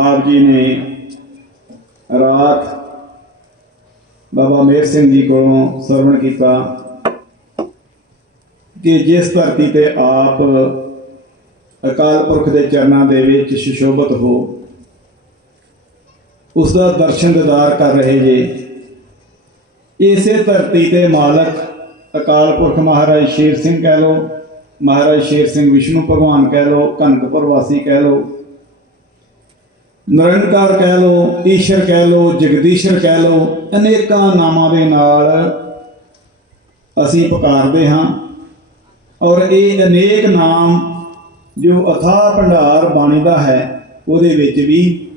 ਆਪ ਜੀ ਨੇ ਰਾਤ ਬਾਬਾ ਮੇਰ ਸਿੰਘ ਜੀ ਕੋਲੋਂ ਸਰਵਣ ਕੀਤਾ ਕਿ ਜਿਸ ਧਰਤੀ ਤੇ ਆਪ ਅਕਾਲ ਪੁਰਖ ਦੇ ਚਰਨਾਂ ਦੇ ਵਿੱਚ ਸੁਸ਼ੋਭਿਤ ਹੋ, ਉਸ ਦਾ ਦਰਸ਼ਨ ਦਿਦਾਰ ਕਰ ਰਹੇ ਜੇ। ਇਸੇ ਧਰਤੀ ਤੇ ਮਾਲਕ ਅਕਾਲ ਪੁਰਖ ਮਹਾਰਾਜ ਸ਼ੇਰ ਸਿੰਘ ਕਹਿ ਲੋ ਮਹਾਰਾਜ ਸ਼ੇਰ ਸਿੰਘ ਵਿਸ਼ਨੂੰ ਭਗਵਾਨ ਕਹਿ ਲੋ ਕਨਕਪੁਰ ਵਾਸੀ ਕਹਿ ਲੋ ਨਿਰੰਕਾਰ ਕਹਿ ਲੋ ਈਸ਼ਰ ਕਹਿ ਲੋ ਜਗਦੀਸ਼ਰ ਕਹਿ ਲੋ ਅਨੇਕਾਂ ਨਾਮਾਂ ਦੇ ਨਾਲ ਅਸੀਂ ਪੁਕਾਰਦੇ ਹਾਂ ਔਰ ਇਹ ਅਨੇਕ ਨਾਮ ਜੋ ਅਥਾ ਭੰਡਾਰ ਬਾਣੀ ਦਾ ਹੈ, ਉਹਦੇ ਵਿੱਚ ਵੀ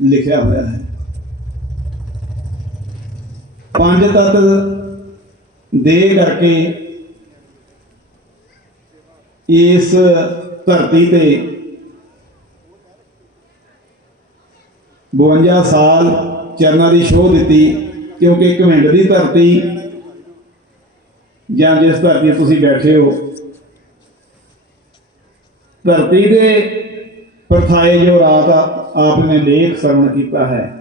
ਲਿਖਿਆ ਹੋਇਆ ਹੈ। ਪੰਜ ਤਤ ਦੇ ਕਰਕੇ ਇਸ ਧਰਤੀ ਤੇ 52 ਸਾਲ ਚਰਨਾਂ ਦੀ ਸ਼ੋਅ ਦਿੱਤੀ, ਕਿਉਂਕਿ ਘਮੰਡ ਦੀ ਧਰਤੀ ਜਾਂ ਜਿਸ ਧਰਤੀ ਤੁਸੀਂ ਬੈਠੇ ਹੋ, ਧਰਤੀ ਦੇ ਪਰਥਾਏ ਜੋ ਰਾਤ ਆਪ ਨੇ ਲੇਖ ਸਰਵਣ ਕੀਤਾ ਹੈ।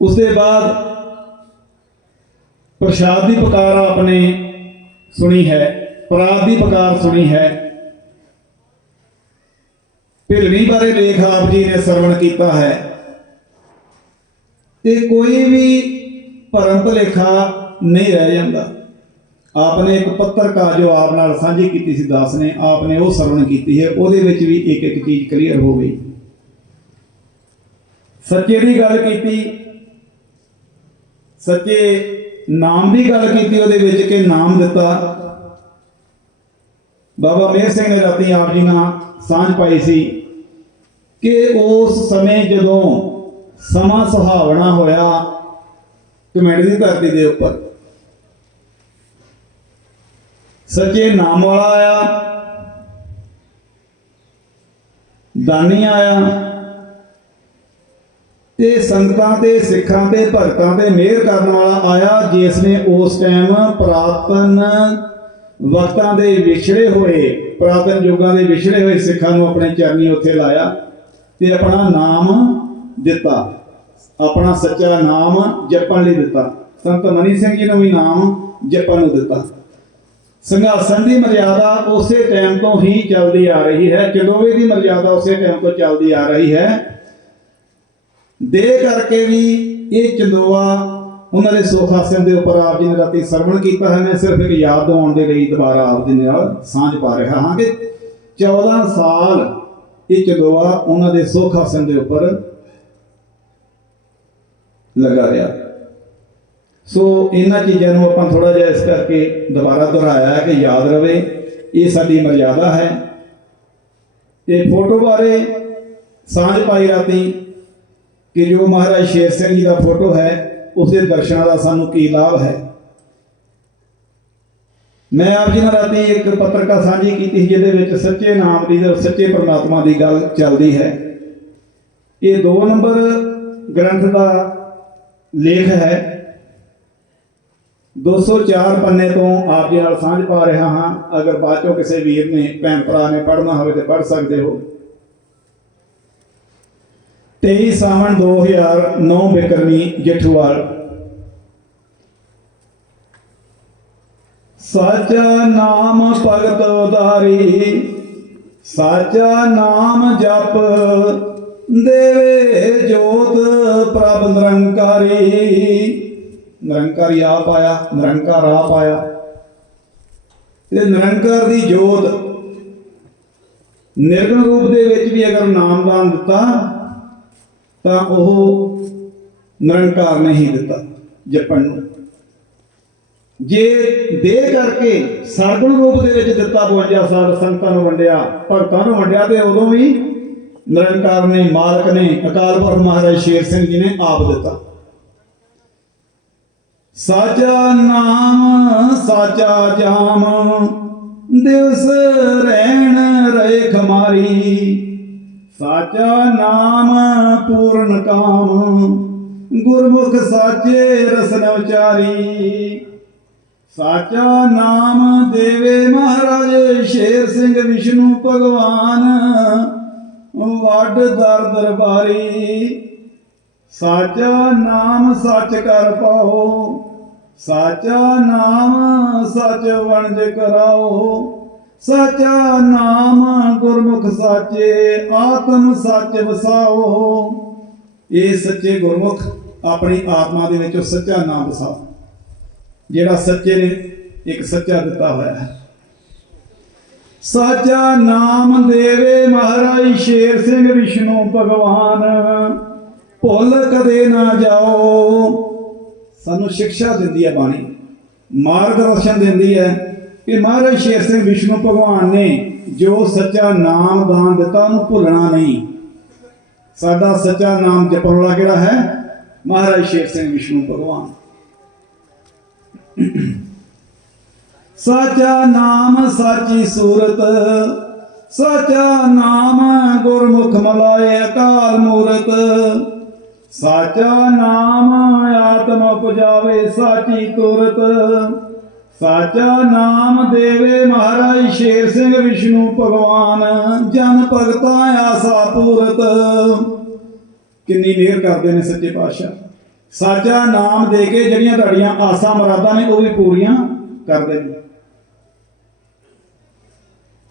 ਉਸ ਦੇ ਬਾਅਦ ਪ੍ਰਸ਼ਾਦ ਦੀ ਪੁਕਾਰ ਆਪਨੇ ਸੁਣੀ ਹੈ ਪ੍ਰਾਦ ਦੀ ਪੁਕਾਰ ਸੁਣੀ ਹੈ ਭਿਲਣੀ ਬਾਰੇ ਲੇਖ ਆਪ ਜੀ ਨੇ ਸਰਵਣ ਕੀਤਾ ਹੈ। ਤੇ ਕੋਈ ਵੀ ਭਰਮ ਭੁਲੇਖਾ ਨਹੀਂ ਰਹਿ ਜਾਂਦਾ। ਆਪਨੇ ਇੱਕ ਪੱਤਰਕਾਰ ਜੋ ਆਪ ਨਾਲ ਸਾਂਝੀ ਕੀਤੀ ਸੀ ਦਾਸ ਨੇ, ਆਪਨੇ ਉਹ ਸਰਵਣ ਕੀਤੀ ਹੈ, ਉਹਦੇ ਵਿੱਚ ਵੀ ਇੱਕ ਇੱਕ ਚੀਜ਼ ਕਲੀਅਰ ਹੋ ਗਈ। ਸੱਚੇ ਦੀ ਗੱਲ ਕੀਤੀ, ਸੱਚੇ ਨਾਮ ਦੀ ਗੱਲ ਕੀਤੀ, ਉਹਦੇ ਵਿੱਚ ਕਿ ਨਾਮ ਦਿੱਤਾ। ਬਾਬਾ ਮੇਰ ਸਿੰਘ ਨੇ ਰਾਤੀ ਆਪ ਜੀ ਨਾਲ ਸਾਂਝ ਪਾਈ ਸੀ। ਕਿ ਉਸ ਸਮੇਂ ਜਦੋਂ ਸਮਾਂ ਸੁਹਾਵਣਾ ਹੋਇਆ ਕਮੈਂਟ ਦੀ ਧਰਤੀ ਦੇ ਉੱਪਰ, ਸੱਚੇ ਨਾਮ ਵਾਲਾ ਆਇਆ, ਦਾਨੀ ਆਇਆ, ਤੇ ਸੰਗਤਾਂ ਤੇ, ਸਿੱਖਾਂ ਤੇ, ਭਗਤਾਂ ਤੇ ਮਿਹਰ ਕਰਨ ਵਾਲਾ ਆਇਆ, ਜਿਸ ਨੇ ਉਸ ਟਾਈਮ ਪ੍ਰਾਤਨ ਵਕਤਾਂ ਦੇ ਵਿਛੜੇ ਹੋਏ, ਪ੍ਰਾਤਨ ਯੁੱਗਾਂ ਦੇ ਵਿਛੜੇ ਹੋਏ ਸਿੱਖਾਂ ਨੂੰ ਆਪਣੇ ਚਰਨੀ ਉੱਥੇ ਲਾਇਆ। ਤੇ ਆਪਣਾ ਨਾਮ ਦਿੱਤਾ। ਆਪਣਾ ਸੱਚਾ ਨਾਮ ਜਪਣ ਲਈ ਦਿੱਤਾ। ਸੰਤ ਮਨੀ ਸਿੰਘ ਜੀ ਨੂੰ ਵੀ ਨਾਮ ਜਪਣ ਨੂੰ ਦਿੱਤਾ। ਸੰਘਾਸਨ ਦੀ ਮਰਿਆਦਾ ਉਸੇ ਟਾਈਮ ਤੋਂ ਹੀ ਚੱਲਦੀ ਆ ਰਹੀ ਹੈ। ਚਲੋਵੇ ਦੀ ਮਰਿਆਦਾ ਉਸੇ ਟਾਈਮ ਤੋਂ ਚੱਲਦੀ ਆ ਰਹੀ ਹੈ। ਦੇ ਕਰਕੇ ਵੀ ਇਹ ਚੰਦੋਆ ਉਹਨਾਂ ਦੇ ਸੁਖ ਆਸਣ ਦੇ ਉੱਪਰ ਆਪ ਜੀ ਨੇ ਰਾਤੀ ਸਰਵਣ ਕੀਤਾ ਹੈ। ਮੈਂ ਸਿਰਫ ਇੱਕ ਯਾਦ ਦਿਵਾਉਣ ਦੇ ਲਈ ਦੁਬਾਰਾ ਆਪ ਜੀ ਨਾਲ ਸਾਂਝ ਪਾ ਰਿਹਾ ਹਾਂ ਕਿ 14 ਸਾਲ ਇਹ ਚੰਦੋਆ ਉਹਨਾਂ ਦੇ ਸੁਖ ਆਸਣ ਦੇ ਉੱਪਰ ਲਗਾ ਰਿਹਾ। ਸੋ ਇਹਨਾਂ ਚੀਜ਼ਾਂ ਨੂੰ ਆਪਾਂ ਥੋੜਾ ਜਿਹਾ ਇਸ ਕਰਕੇ ਦੁਬਾਰਾ ਦੁਹਰਾਇਆ ਹੈ ਕਿ ਯਾਦ ਰਵੇ, ਇਹ ਸਾਡੀ ਮਰਿਆਦਾ ਹੈ। ਤੇ ਫੋਟੋ ਬਾਰੇ ਸਾਂਝ ਪਾਈ ਰਾਤੀ ਕਿ ਜੋ ਮਹਾਰਾਜ ਸ਼ੇਰ ਸਿੰਘ ਜੀ ਦਾ ਫੋਟੋ ਹੈ ਉਸ ਦੇ ਦਰਸ਼ਨਾਂ ਦਾ ਸਾਨੂੰ ਕੀ ਲਾਭ ਹੈ। ਮੈਂ ਆਪ ਜੀ ਨਾਲ ਰਾਤੀ ਇੱਕ ਪੱਤਰਕਾ ਸਾਂਝੀ ਕੀਤੀ ਸੀ, ਜਿਹਦੇ ਵਿੱਚ ਸੱਚੇ ਨਾਮ ਦੀ ਤੇ ਸੱਚੇ ਪਰਮਾਤਮਾ ਦੀ ਗੱਲ ਚੱਲਦੀ ਹੈ। ਇਹ 2 ਨੰਬਰ ਗ੍ਰੰਥ ਦਾ ਲੇਖ ਹੈ। 204 ਪੰਨੇ ਤੋਂ ਆਪ ਜੀ ਨਾਲ ਸਾਂਝ ਪਾ ਰਿਹਾ ਹਾਂ। ਅਗਰ ਬਾਅਦ ਕਿਸੇ ਵੀਰ ਨੇ, ਭੈਣ ਭਰਾ ਨੇ ਪੜ੍ਹਨਾ ਹੋਵੇ ਤੇ ਪੜ੍ਹ ਸਕਦੇ ਹੋ। 23 ਸਾਵਣ 2009 ਬਿਕਰਮੀ ਜਠੂਵਾਲ। ਸਚ ਨਾਮ ਭਗਤ ਉਦਾਰੀ ਸਚ ਨਾਮ ਜਪ ਦੇਵੇ ਜੋਤ ਪ੍ਰਭ ਨਿਰੰਕਾਰੀ। ਨਿਰੰਕਾਰੀ ਆਪ ਆਇਆ, ਨਿਰੰਕਾਰ ਆਪ ਆਇਆ। ਤੇ ਨਿਰੰਕਾਰ ਦੀ ਜੋਤ ਨਿਰਗੁਣ ਰੂਪ ਦੇ ਵਿੱਚ ਵੀ ਅਗਰ ਨਾਮਦਾਨ ਦਿੱਤਾ, ਤਾਂ ਉਹ ਨਿਰੰਕਾਰ ਨਹੀਂ ਦਿੱਤਾ ਜਪਣ ਨੂੰ। ਜੇ ਦੇ ਕਰਕੇ ਸਰਗੁਣ ਰੂਪ ਦੇ ਵਿੱਚ ਦਿੱਤਾ 52 ਸਾਲ ਸੰਤਾਂ ਨੂੰ ਵੰਡਿਆ, ਭਗਤਾਂ ਨੂੰ ਵੰਡਿਆ ਤੇ ਉਦੋਂ ਵੀ ਨਿਰੰਕਾਰ ਨੇ, ਮਾਲਕ ਨੇ, ਅਕਾਲ ਪੁਰਖ ਮਹਾਰਾਜ ਸ਼ੇਰ ਸਿੰਘ ਜੀ ਨੇ ਆਪ ਦਿੱਤਾ। ਸਾਚਾ ਨਾਮ, ਸਾਚਾ ਜਾਮ ਦਿਵਸ ਰਹਿਣ ਰਹੇ ਖਮਾਰੀ। ਸਾਚਾ ਨਾਮ, ਪੂਰਨ ਕਾਮ, ਗੁਰਮੁਖ ਸਾਚੇ ਰਸਨ ਵਿਚਾਰੀ। ਸਾਚਾ ਨਾਮ ਦੇਵੇ ਮਹਾਰਾਜ, ਸ਼ੇਰ ਸਿੰਘ ਵਿਸ਼ਨੂੰ ਭਗਵਾਨ। ਵੱਡ ਦਰ ਦਰਬਾਰੀ। ਸਾਚਾ ਨਾਮ ਸੱਚ ਕਰ ਪਾਓ, ਸਾਚਾ ਨਾਮ ਸੱਚ ਵਣਜ ਕਰਾਓ। ਸਾਚਾ ਨਾਮ ਗੁਰਮੁਖ ਸਾਚੇ, ਆਤਮ ਸੱਚ ਵਸਾਓ। ਇਹ ਸੱਚੇ ਗੁਰਮੁਖ ਆਪਣੀ ਆਤਮਾ ਦੇ ਵਿੱਚ ਸੱਚਾ ਨਾਮ ਵਸਾਓ। ਜਿਹੜਾ ਸੱਚੇ ਨੇ, ਇੱਕ ਸੱਚਾ ਦਿੱਤਾ ਹੋਇਆ ਹੈ। ਸਾਚਾ ਨਾਮ ਦੇਵੇ ਮਹਾਰਾਜ ਸ਼ੇਰ ਸਿੰਘ ਵਿਸ਼ਨੂੰ ਭਗਵਾਨ, ਭੁੱਲ ਕਦੇ ਨਾ ਜਾਓ। ਸਾਨੂੰ ਸਿੱਖਿਆ ਦਿੰਦੀ ਹੈ ਬਾਣੀ, ਮਾਰਗਦਰਸ਼ਨ ਦਿੰਦੀ ਹੈ ਕਿ ਮਹਾਰਾਜ ਸ਼ੇਰ ਸਿੰਘ ਵਿਸ਼ਨੂੰ ਭਗਵਾਨ ਨੇ ਜੋ ਸੱਚਾ ਨਾਮ ਦਾਨ ਦਿੱਤਾ, ਉਹਨੂੰ ਭੁੱਲਣਾ ਨਹੀਂ। ਸਾਡਾ ਸੱਚਾ ਨਾਮ ਜਪਣ ਵਾਲਾ ਕਿਹੜਾ ਹੈ? ਮਹਾਰਾਜ ਸ਼ੇਰ ਸਿੰਘ ਵਿਸ਼ਨੂੰ ਭਗਵਾਨ। ਸਾਚਾ ਨਾਮ, ਸਾਚੀ ਸੂਰਤ। ਸਾਚਾ ਨਾਮ ਗੁਰਮੁਖ ਮਲਾਏ ਅਕਾਲ ਮੂਰਤ। ਸਾਚਾ ਨਾਮ ਆਤਮ ਉਪਜਾਵੇ ਸਾਚੀ ਤੁਰਤ। ਸਾਚਾ ਨਾਮ ਦੇਵੇ ਮਹਾਰਾਜ ਸ਼ੇਰ ਸਿੰਘ ਵਿਸ਼ਨੂੰ ਭਗਵਾਨ। ਜਨ ਭਗਤਾਂ ਆਸਾ ਪੂਰਤ। ਕਿੰਨੀ ਮਿਹਰ ਕਰਦੇ ਨੇ ਸੱਚੇ ਪਾਤਸ਼ਾਹ। ਸਾਚਾ ਨਾਮ ਦੇ ਕੇ ਜਿਹੜੀਆਂ ਤੁਹਾਡੀਆਂ ਆਸਾਂ ਮੁਰਾਦਾਂ ਨੇ ਉਹ ਵੀ ਪੂਰੀਆਂ ਕਰਦੇ ਨੇ।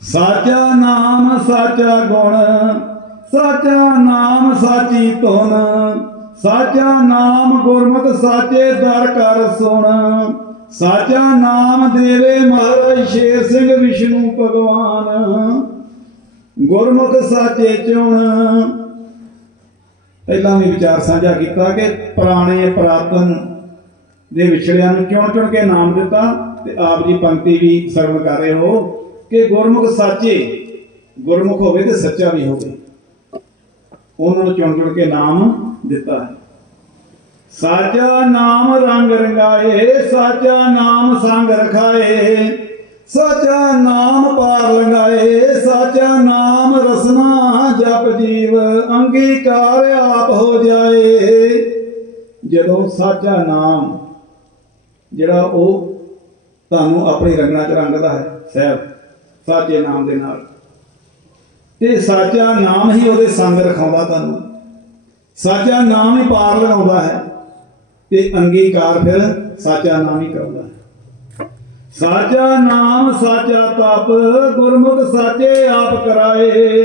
ਸਾਚਾ ਨਾਮ ਸਾਚਾ ਗੁਣ ਸਾਚਾ ਨਾਮ, ਸਾਚੀ ਧੁਨ ਸਾਚਾ ਨਾਮ ਗੁਰਮੁਖ ਸਾਚੇ ਦਰ ਕਰ ਸੁਣ ਸਾਚਾ ਨਾਮ ਦੇਵੇ ਮਹਾਰਾਜ ਸ਼ੇਰ ਸਿੰਘ ਵਿਸ਼ਨੂੰ ਭਗਵਾਨ ਗੁਰਮੁਖ ਸਾਚੇ ਚੁਣ ਪਹਿਲਾਂ ਵੀ ਵਿਚਾਰ ਸਾਂਝਾ ਕੀਤਾ ਕਿ ਪੁਰਾਣੇ ਪ੍ਰਾਤਨ ਦੇ ਵਿਛੜਿਆਂ ਨੂੰ ਚੁਣ ਚੁਣ ਕੇ ਨਾਮ ਦਿੱਤਾ ਤੇ ਆਪ ਜੀ ਪੰਕਤੀ ਵੀ ਸਰਵ ਕਰ ਰਹੇ ਹੋ ਕਿ ਗੁਰਮੁਖ ਸਾਚੇ, ਗੁਰਮੁਖ ਹੋਵੇ ਤੇ ਸੱਚਾ ਵੀ ਹੋਵੇ, ਉਹਨਾਂ ਨੂੰ ਚੁਣ ਚੁਣ ਕੇ ਨਾਮ ਦਿੱਤਾ ਹੈ। ਸਾਚਾ ਨਾਮ ਰੰਗ ਰੰਗਾਏ, ਸਾਚਾ ਨਾਮ ਸੰਗ ਰਖਾਏ ਸਾਚਾ ਨਾਮ ਪਾਰ ਲੰਗਾਏ ਸਾਚਾ ਨਾਮ ਰਸਨਾ ਜਪ ਜੀਵ, ਅੰਗੀਕਾਰ ਆਪ ਹੋ ਜਾਏ। ਜਦੋਂ ਸਾਚਾ ਨਾਮ, ਜਿਹੜਾ ਉਹ ਤੁਹਾਨੂੰ ਆਪਣੀ ਰੰਗਣਾ ਚ ਰੰਗਦਾ ਹੈ, ਸਹਿਬ, ਸਾਚੇ ਨਾਮ ਦੇ ਨਾਲ। ਤੇ ਸਾਚਾ ਨਾਮ ਹੀ ਉਹਦੇ ਸੰਗ ਰਖਾਉਂਦਾ ਤੁਹਾਨੂੰ। ਸਾਚਾ ਨਾਮ ਹੀ ਪਾਰ ਲਗਾਉਂਦਾ ਹੈ, ਤੇ ਅੰਗੀਕਾਰ ਫਿਰ ਸਾਚਾ ਨਾਮ ਹੀ ਕਰਦਾ ਹੈ। ਸਾਚਾ ਨਾਮ ਸਾਚਾ ਤਪ, ਗੁਰਮੁਖ ਸਾਚੇ ਆਪ ਕਰਾਏ।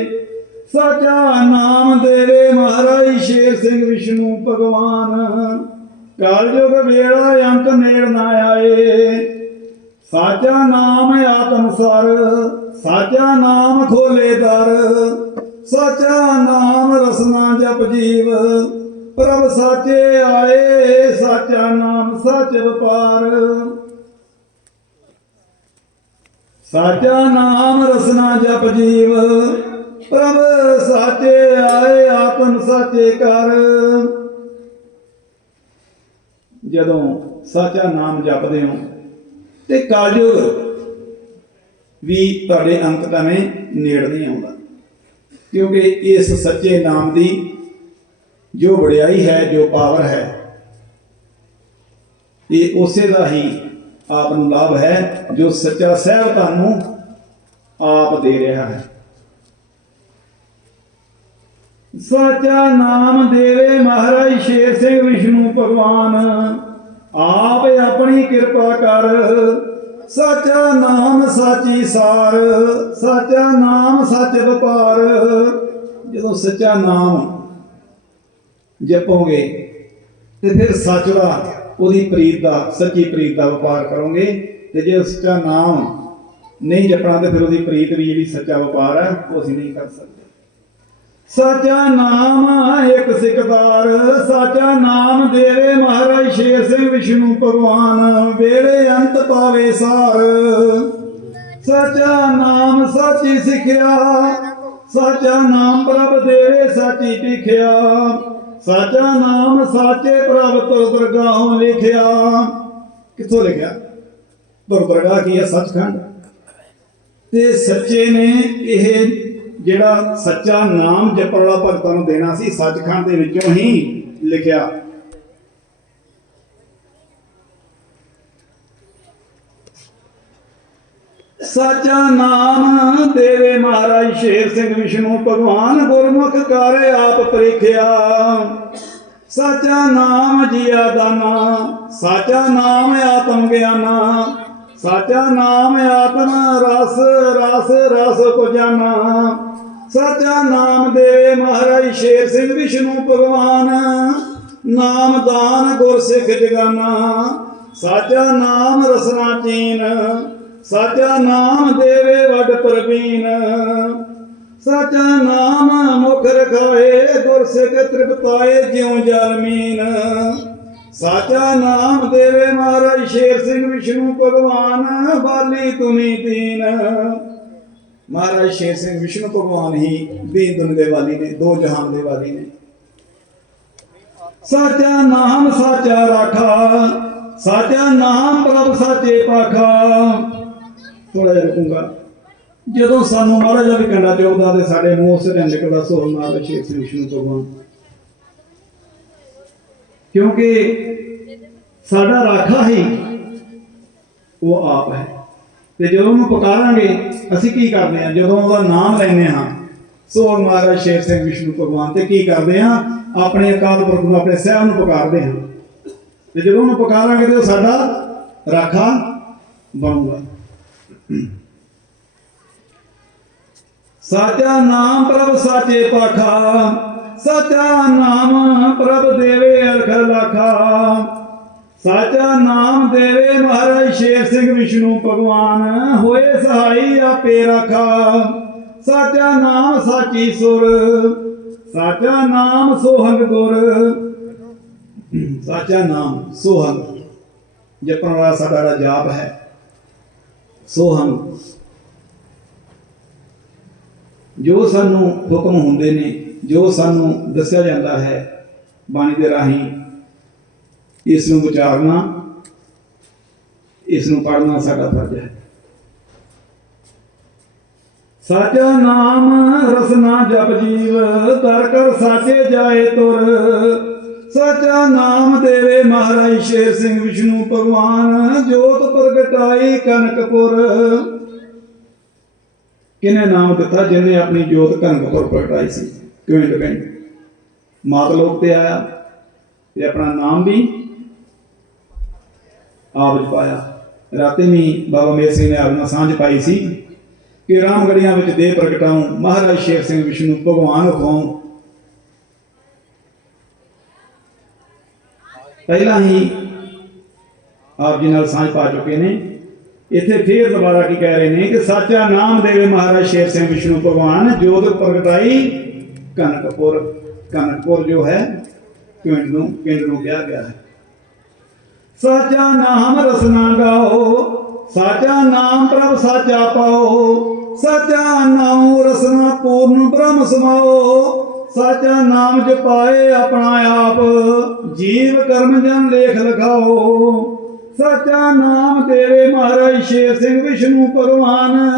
ਸਾਚਾ ਨਾਮ ਦੇਵੇ ਮਹਾਰਾਜ ਸ਼ੇਰ ਸਿੰਘ ਵਿਸ਼ਨੂੰ ਭਗਵਾਨ। ਕਾਲਯੁਗ ਵੇਲਾ ਅੰਤ ਨੇੜ ਨਾ ਆਏ। ਸਾਚਾ ਨਾਮ ਆਤਮ ਸਰ ਸਾਚਾ ਨਾਮ ਖੋਲੇ ਦਰ। ਸਾਚਾ ਨਾਮ ਰਸਨਾ ਜਪ ਜੀਵ, ਪ੍ਰਭ ਸਾਚੇ ਆਏ ਸਾਚਾ ਨਾਮ ਸੱਚ ਵਪਾਰ। ਸਾਚਾ ਨਾਮ ਰਸਨਾ ਜਪ ਜੀਵ, ਪ੍ਰਭ ਸਾਚੇ ਆਏ ਆਤਮ ਸਾਚੇ ਕਰ। ਜਦੋਂ ਸਾਚਾ ਨਾਮ ਜਪਦੇ ਹੋ, ਤੇ ਕਲਯੁਗ ਵੀ ਤੁਹਾਡੇ ਅੰਤ ਤਵੇਂ ਨੇੜ ਨਹੀਂ ਆਉਂਦਾ, ਕਿਉਂਕਿ ਇਸ ਸੱਚੇ ਨਾਮ ਦੀ ਜੋ ਵਡਿਆਈ ਹੈ, ਜੋ ਪਾਵਰ ਹੈ, ਇਹ ਉਸੇ ਦਾ ਹੀ ਆਪ ਨੂੰ ਲਾਭ ਹੈ, ਜੋ ਸੱਚਾ ਸਹਿਬ ਤੁਹਾਨੂੰ ਆਪ ਦੇ ਰਿਹਾ ਹੈ। ਸੱਚਾ ਨਾਮ ਦੇਵੇ ਮਹਾਰਾਜ ਸ਼ੇਰ ਸਿੰਘ ਵਿਸ਼ਨੂੰ ਭਗਵਾਨ। ਆਪ ਆਪਣੀ ਕਿਰਪਾ ਕਰ। ਸੱਚਾ ਨਾਮ ਸਾਚੀ ਸਾਰ, ਸੱਚਾ ਨਾਮ ਸੱਚ ਵਪਾਰ। ਜਦੋਂ ਸੱਚਾ ਨਾਮ ਜਪੋਗੇ ਤੇ ਫਿਰ ਸੱਚ ਦਾ ਉਹਦੀ ਪ੍ਰੀਤ ਦਾ, ਸੱਚੀ ਪ੍ਰੀਤ ਦਾ ਵਪਾਰ ਕਰੋਗੇ। ਤੇ ਜੇ ਉਸ ਦਾ ਨਾਮ ਨਹੀਂ ਜਪਣਾ ਤੇ ਫਿਰ ਉਹਦੀ ਪ੍ਰੀਤ ਵੀ ਜਿਹੜੀ ਸੱਚਾ ਵਪਾਰ ਹੈ, ਉਹ ਅਸੀਂ ਨਹੀਂ ਕਰ ਸਕਦੇ। ਸਾਚਾ ਨਾਮ ਇੱਕ ਸਿਕਦਾਰ, ਸਾਚਾ ਨਾਮ ਦੇਵੇ ਮਹਾਰਾਜ ਸ਼ੇਰ ਸਿੰਘ ਵਿਸ਼ਨੂੰ ਭਗਵਾਨ, ਵੇਲੇ ਅੰਤ ਪਾਵੇ ਸਾਰ। ਸਾਚਾ ਨਾਮ ਸੱਚੀ ਸਿੱਖਿਆ, ਸਾਚਾ ਨਾਮ ਪ੍ਰਭ ਦੇਵੇ ਸੱਚੀ ਭਿਖਿਆ। ਸਾਚਾ ਨਾਮ ਸਾਚੇ ਪ੍ਰਭ ਤੁਰ ਦਰਗਾਹੋਂ ਲਿਖਿਆ। ਕਿੱਥੋਂ ਲਿਖਿਆ? ਤੁਰ ਦਰਗਾਹ ਕੀ ਹੈ? ਸੱਚਖੰਡ। ਤੇ ਸੱਚੇ ਨੇ ਇਹ ਜਿਹੜਾ ਸੱਚਾ ਨਾਮ ਜਪਣ ਵਾਲਾ ਭਗਤਾਂ ਨੂੰ ਦੇਣਾ ਸੀ, ਸੱਚਖੰਡ ਦੇ ਵਿੱਚੋਂ ਹੀ ਲਿਖਿਆ। ਸਾਚਾ ਨਾਮ ਦੇਵੇ ਮਹਾਰਾਜ ਸ਼ੇਰ ਸਿੰਘ ਵਿਸ਼ਨੂੰ, ਭਗਵਾਨ ਗੁਰਮੁਖ ਕਰੇ ਆਪ ਪਰੀਖਿਆ। ਸਾਚਾ ਨਾਮ ਜੀਆ ਦਾਨਾ, ਸਾਚਾ ਨਾਮ ਆਤਮ ਗਿਆਨਾ, ਸਾਚਾ ਨਾਮ ਆਤਮ ਰਸ ਰਸ ਰਸ ਕੋ ਜਾਨਾ ਸਾਚਾ ਨਾਮ ਦੇਵੇ ਮਹਾਰਾਜ ਸ਼ੇਰ ਸਿੰਘ ਵਿਸ਼ਨੂੰ, ਭਗਵਾਨ ਨਾਮ ਦਾਨ ਗੁਰ ਸਿੱਖ ਜਗਾਨਾ। ਸਾਚਾ ਨਾਮ ਰਸਨਾ ਚੀਨ ਸਾਚਾ ਨਾਮ ਦੇਵੇ ਵੱਡ ਪ੍ਰਵੀਨ। ਸਾਚਾ ਨਾਮ ਮੁਖ ਰਖਾਏ ਗੁਰ ਸਿੱਖ ਤ੍ਰਿਪਤਾਏ ਜਿਉ ਜਲਮੀਨ ਸਾਚਾ ਨਾਮ ਦੇਵੇ ਮਹਾਰਾਜ ਸ਼ੇਰ ਸਿੰਘ ਵਿਸ਼ਨੂੰ ਭਗਵਾਨ, ਬਾਲੀ ਤੁਮੀ ਤੀਨ ਮਹਾਰਾਜ ਸ਼ੇਰ ਸਿੰਘ ਵਿਸ਼ਨੂੰ ਭਗਵਾਨ ਹੀ ਦੀਨ ਦੁਨ ਦੇ ਵਾਲੀ ਨੇ, ਦੋ ਜਹਾਨ ਦੇ ਵਾਲੀ ਨੇ। ਸਾਚਾ ਨਾਮ ਸਾਚਾ ਰਾਖਾ, ਸਾਚਾ ਨਾਮ ਪ੍ਰਭ ਸਾਚੇ ਪਾਖਾ। ਥੋੜਾ ਜਿਹਾ ਰੁਕੂੰਗਾ। ਜਦੋਂ ਸਾਨੂੰ ਮਹਾਰਾਜ ਦਾ ਵੀ ਕੰਡਾ ਚੁੱਕਦਾ ਤੇ ਸਾਡੇ ਮੂੰਹ ਸੇ ਨਿਕਲਦਾ ਸੋ ਮਹਾਰਾਜ ਸ਼ੇਰ ਸਿੰਘ ਵਿਸ਼ਨੂੰ ਭਗਵਾਨ। ਕਿਉਂਕਿ ਸਾਡਾ ਰਾਖਾ ਹੀ ਉਹ ਆਪ ਹੈ। ਤੇ ਜਦੋਂ ਉਹਨੂੰ ਪੁਕਾਰਾਂਗੇ, ਅਸੀਂ ਕੀ ਕਰਦੇ ਹਾਂ? ਜਦੋਂ ਉਹਦਾ ਨਾਮ ਲੈਂਦੇ ਹਾਂ ਸੋ ਮਹਾਰਾਜ ਸ਼ੇਰ ਸਿੰਘ ਵਿਸ਼ਨੂੰ ਭਗਵਾਨ, ਤੇ ਕੀ ਕਰਦੇ ਹਾਂ? ਆਪਣੇ ਅਕਾਲ ਪੁਰਖ ਨੂੰ, ਆਪਣੇ ਸਹਿਬ ਨੂੰ ਪੁਕਾਰਦੇ ਹਾਂ। ਤੇ ਜਦੋਂ ਉਹਨੂੰ ਪੁਕਾਰਾਂਗੇ ਤੇ ਉਹ ਸਾਡਾ ਰਾਖਾ ਬਣੂਗਾ। ਸਾਚਾ ਨਾਮ ਪ੍ਰਭ ਸਾਚੇ ਪਾਖਾ, ਸਾਚਾ ਨਾਮ ਪ੍ਰਭ ਦੇਵੇ ਅਰਖ ਲਖਾ। ਸਾਚਾ ਨਾਮ ਦੇਵੇ ਮਹਾਰਾਜ ਸ਼ੇਰ ਸਿੰਘ ਵਿਸ਼ਨੂੰ ਭਗਵਾਨ, ਹੋਏ ਸਹਾਈ ਆਪੇ ਰਖਾ। ਸਾਚਾ ਨਾਮ ਸਾਚੀ ਸੁਰ, ਸਾਚਾ ਨਾਮ ਸੋਹੰਗ ਗੁਰ। ਸਾਚਾ ਨਾਮ ਸੋਹੰਗ, ਜਪਣ ਵਾਲਾ ਸਾਡਾ ਜਿਹੜਾ ਜਾਪ ਹੈ। ਸੋਹੰਗ ਜੋ ਸਾਨੂੰ ਹੁਕਮ ਹੁੰਦੇ ਨੇ, ਜੋ ਸਾਨੂੰ ਦੱਸਿਆ ਜਾਂਦਾ ਹੈ ਬਾਣੀ ਦੇ ਰਾਹੀਂ, ਇਸ ਨੂੰ ਵਿਚਾਰਨਾ, ਇਸ ਨੂੰ ਪੜ੍ਹਨਾ ਸਾਡਾ ਫਰਜ਼ ਹੈ। ਸਾਚਾ ਨਾਮ ਰਸਨਾ ਜਪ ਜੀਵ ਦਰ ਕਰ ਸਾਚੇ ਜਾਏ ਤੁਰ। ਸਾਚਾ ਨਾਮ ਦੇਵੇ ਮਹਾਰਾਜ ਸ਼ੇਰ ਸਿੰਘ ਵਿਸ਼ਨੂੰ ਭਗਵਾਨ, ਜੋਤ ਪ੍ਰਗਟਾਈ ਕਨਕਪੁਰ। ਕਿਨੇ ਨਾਮ ਦਿੱਤਾ ਜਿਹਨੇ ਆਪਣੀ ਜੋਤ ਕਨਕਪੁਰ ਪ੍ਰਗਟਾਈ ਸੀ? ਕਿਵੇਂ ਡਿਪੈਂਡ ਮਾਤ ਲੋਕ ਤੇ ਆਇਆ ਤੇ ਆਪਣਾ ਨਾਮ ਵੀ ਆਪ ਜਪਾਇਆ ਰਾਤੇ ਵੀ ਬਾਬਾ ਮੇਰ ਸਿੰਘ ਨੇ ਆਪਣਾ ਸਾਂਝ ਪਾਈ ਸੀ ਕਿ ਰਾਮਗੜੀਆਂ ਵਿੱਚ ਦੇ ਪ੍ਰਗਟਾਉ ਮਹਾਰਾਜ ਸ਼ੇਰ ਸਿੰਘ ਵਿਸ਼ਨੂੰ ਭਗਵਾਨ ਖਾਉ ਪਹਿਲਾਂ ਹੀ ਆਪ ਜੀ ਨਾਲ ਸਾਂਝ ਪਾ ਚੁੱਕੇ ਨੇ। ਇੱਥੇ ਫੇਰ ਦੁਬਾਰਾ ਕੀ ਕਹਿ ਰਹੇ ਨੇ ਕਿ ਸਾਚਾ ਨਾਮ ਦੇਵੇ ਮਹਾਰਾਜ ਸ਼ੇਰ ਸਿੰਘ ਵਿਸ਼ਨੂੰ ਭਗਵਾਨ, ਜੋਤ ਪ੍ਰਗਟਾਈ ਕਨਕਪੁਰ। ਕਨਕਪੁਰ ਜੋ ਹੈ, ਪਿੰਡ ਨੂੰ ਪਿੰਡ ਨੂੰ ਕਿਹਾ ਗਿਆ ਹੈ। ਸਾਚਾ ਨਾਮ ਰਸਨਾ ਗਾਓ, ਸਾਚਾ ਨਾਮ ਪ੍ਰਭ ਸਾਚਾ ਪਾਓ, ਸਾਚਾ ਨਾਮ ਰਸਨਾ ਪੂਰਨ ਬ੍ਰਹਮ ਸਮਾਓ। ਸਾਚਾ ਨਾਮ ਜਪਾਏ ਆਪਣਾ ਆਪ। ਜੀਵ ਕਰਮ ਜਨ ਲੇਖ ਲਖਾਓ। ਸਚਾ ਨਾਮ ਦੇਵੇ ਮਹਾਰਾਜ ਸ਼ੇਰ ਸਿੰਘ ਵਿਸ਼ਨੂੰ ਭਗਵਾਨ।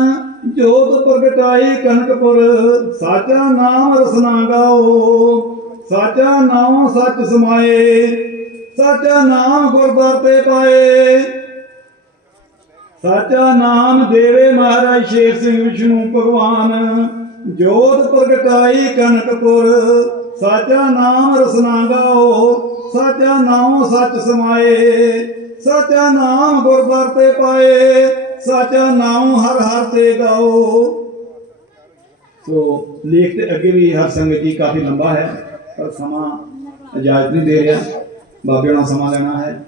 ਜੋਤ ਪ੍ਰਗਟਾਈ ਕਨਕਪੁਰ। ਸਾਚਾ ਨਾਮ ਰਸਨਾ ਗਾਓ। ਸਾਚਾ ਨਾਮ ਸੱਚ ਸਮਾਏ। ਸਾਚਾ ਨਾਮ ਗੁਰਦਰ ਤੇ ਪਾਏ। ਸਾਚਾ ਨਾਮ ਦੇਵੇ ਮਹਾਰਾਜ ਸ਼ੇਰ ਸਿੰਘ ਵਿਸ਼ਨੂੰ ਭਗਵਾਨ। ਜੋਤ ਪ੍ਰਗਟਾਈ ਕਨਕਪੁਰ, ਸਾਚਾ ਨਾਮ ਰਸਨਾ ਗਾਓ, ਸਾਚਾ ਨਾਮ ਸੱਚ ਸਮਾਏ, ਸਾਚਾ ਨਾਮ ਗੁਰਦਰ ਤੇ ਪਾਏ, ਸਾਚਾ ਨਾਮ ਹਰ ਹਰ ਤੇ ਗਾਓ। ਸੋ ਲੇਖ ਤੇ ਅੱਗੇ ਵੀ ਹਰ ਸੰਗਤ ਜੀ ਕਾਫੀ ਲੰਬਾ ਹੈ, ਪਰ ਸਮਾਂ ਇਜਾਜ਼ਤ ਨਹੀਂ ਦੇ ਰਿਹਾ, ਬਾਬੇ ਨਾਲ ਸਮਾਂ ਲੈਣਾ ਹੈ।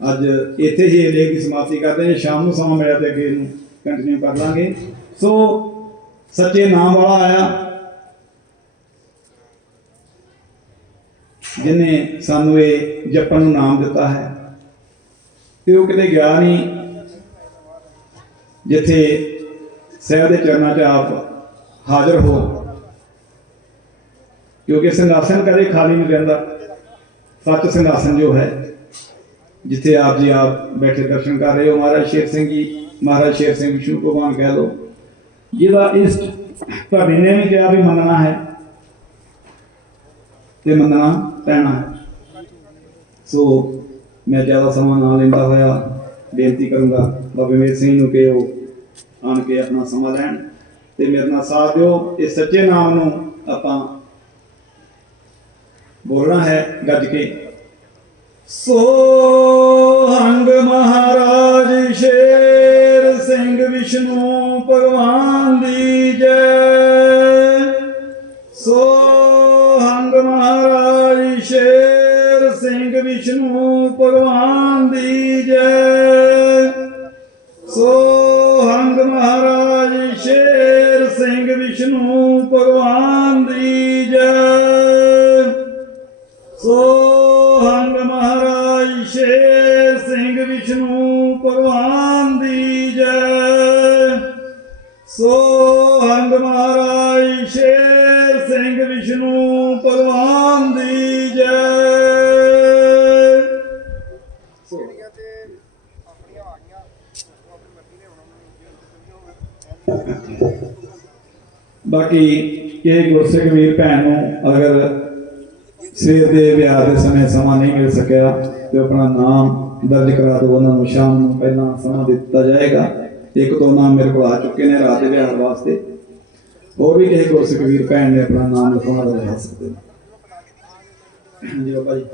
ਅੱਜ ਇੱਥੇ ਹੀ ਇਹ ਲੇਖ ਦੀ ਸਮਾਪਤੀ ਕਰਦੇ ਹਾਂ, ਸ਼ਾਮ ਨੂੰ ਸਮਾਂ ਮਿਲਿਆ ਤੇ ਅੱਗੇ ਨੂੰ ਕੰਟੀਨਿਊ ਕਰ ਲਾਂਗੇ। ਸੋ ਸੱਚੇ ਨਾਮ ਵਾਲਾ ਆਇਆ। ਜਿਨੇ ਸਾਨੂੰ ਇਹ ਜਪਣ ਨੂੰ ਨਾਮ ਦਿੱਤਾ ਹੈ। ਤੇ ਉਹ ਕਿਤੇ ਗਿਆ ਨਹੀਂ। ਜਿੱਥੇ ਸਹਿਬ ਦੇ ਚਰਨਾਂ 'ਚ ਆਪ ਹਾਜ਼ਰ ਹੋ ਕਿਉਂਕਿ ਸਿੰਘਾਸਨ ਕਦੇ ਖਾਲੀ ਨਹੀਂ ਰਹਿੰਦਾ। ਸੱਚ ਸਿੰਘਾਸਨ ਜੋ ਹੈ, ਜਿੱਥੇ ਆਪ ਜੀ ਆਪ ਬੈਠੇ ਦਰਸ਼ਨ ਕਰ ਰਹੇ ਹੋ। ਮਹਾਰਾਜ ਸ਼ੇਰ ਸਿੰਘ ਜੀ, ਮਹਾਰਾਜ ਸ਼ੇਰ ਸਿੰਘ ਵਿਸ਼ਨੂੰ ਭਗਵਾਨ ਕਹਿ ਲੋ ਜਿਹਦਾ ਇਸ ਤੁਹਾਡੇ ਨੇ ਵੀ ਕਿਹਾ ਵੀ ਮੰਨਣਾ ਹੈ ਤੇ ਮੰਨਣਾ ਪੈਣਾ ਹੈ। ਸੋ ਮੈਂ ਜ਼ਿਆਦਾ ਸਮਾਂ ਨਾ ਲੈਂਦਾ ਹੋਇਆ, ਬੇਨਤੀ ਕਰੂੰਗਾ ਬਾਬੇ ਮੇਰ ਸਿੰਘ ਨੂੰ ਕਿ ਉਹ ਆਣ ਕੇ ਆਪਣਾ ਸਮਾਂ ਲੈਣ ਤੇ ਮੇਰੇ ਨਾਲ ਸਾਥ ਦਿਓ। ਇਸ ਸੱਚੇ ਨਾਮ ਨੂੰ ਆਪਾਂ ਬੋਲਣਾ ਹੈ ਗੱਜ ਕੇ। ਸੋ ਹੰਗ ਮਹਾਰਾਜ ਸ਼ੇਰ ਸਿੰਘ ਵਿਸ਼ਨੂੰ ਭਗਵਾਨ ਦੀ ਜੈ ਸੋ ਹੰਗ ਮਹਾਰਾਜ ਸ਼ੇਰ ਸਿੰਘ ਵਿਸ਼ਨੂੰ ਭਗਵਾਨ ਦੀ ਜੈ। ਸੋ ਹੰਗ ਮਹਾਰਾਜ ਸ਼ੇਰ ਸਿੰਘ ਵਿਸ਼ਨੂੰ ਭਗਵਾਨ ਦੀ ਜੈ। ਸੋ ਸੋ ਹੰਗ ਮਹਾਰਾਜ ਸ਼ੇਰ ਸਿੰਘ ਵਿਸ਼ਨੂੰ ਭਗਵਾਨ ਦੀ ਜੈ। ਬਾਕੀ ਇਹ ਗੁਰਸਿੱਖ ਵੀਰ ਭੈਣ ਨੂੰ ਅਗਰ ਸਵੇਰ ਦੇ ਵਿਆਹ ਦੇ ਸਮੇਂ ਸਮਾਂ ਨਹੀਂ ਮਿਲ ਸਕਿਆ ਤੇ ਆਪਣਾ ਨਾਮ ਦਰਜ ਕਰਾ ਦਿਓ ਉਹਨਾਂ ਨੂੰ ਸ਼ਾਮ ਨੂੰ ਪਹਿਲਾਂ ਸਮਾਂ ਦਿੱਤਾ ਜਾਏਗਾ। ਇੱਕ ਦੋ ਨਾਮ ਮੇਰੇ ਕੋਲ ਆ ਚੁੱਕੇ ਨੇ ਰਾਤ ਦੇ ਵਿਆਹ ਵਾਸਤੇ। ਹੋਰ ਵੀ ਕਿਸੇ ਗੁਰਸਿੱਖ ਵੀਰ ਭੈਣ ਨੇ ਆਪਣਾ ਨਾਮ ਲਿਖਾਉਣਾ ਦਾ ਲਿਖਾ ਸਕਦੇ ਨੇ। ਜੀ ਬਾਬਾ ਜੀ।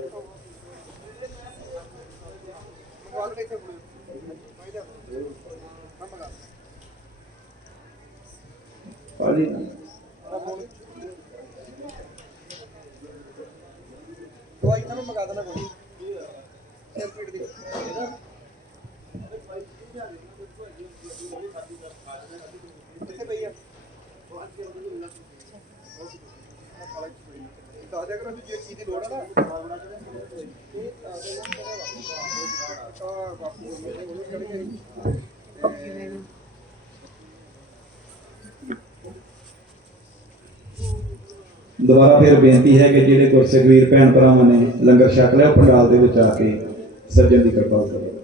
ਬਾਅਦ ਦਵਾਈ ਤੁਹਾਨੂੰ ਮਗਾ ਦੇਣਾ ਕੋਈ। ਸਿਰ ਪੀੜ ਕਿੱਥੇ ਪਈ ਆ ਦੱਸ ਦਿਆ ਕਰੋ ਵੀ ਜੇ ਚੀਜ਼ ਦੀ ਲੋੜ ਆ ਨਾ ਆ ਬਾਪੂ ਮੇਰੇ ਕੋਲ ਚੜ ਗਏ ਦੁਬਾਰਾ ਫਿਰ ਬੇਨਤੀ ਹੈ ਕਿ ਜਿਹੜੇ ਗੁਰਸਿੱਖ ਵੀਰ, ਭੈਣ ਭਰਾਵਾਂ ਨੇ ਲੰਗਰ ਛਕ ਲਿਆ, ਉਹ ਪੰਡਾਲ ਦੇ ਵਿੱਚ ਆ ਕੇ ਸੱਜਣ ਦੀ ਕਿਰਪਾ ਕਰੋ।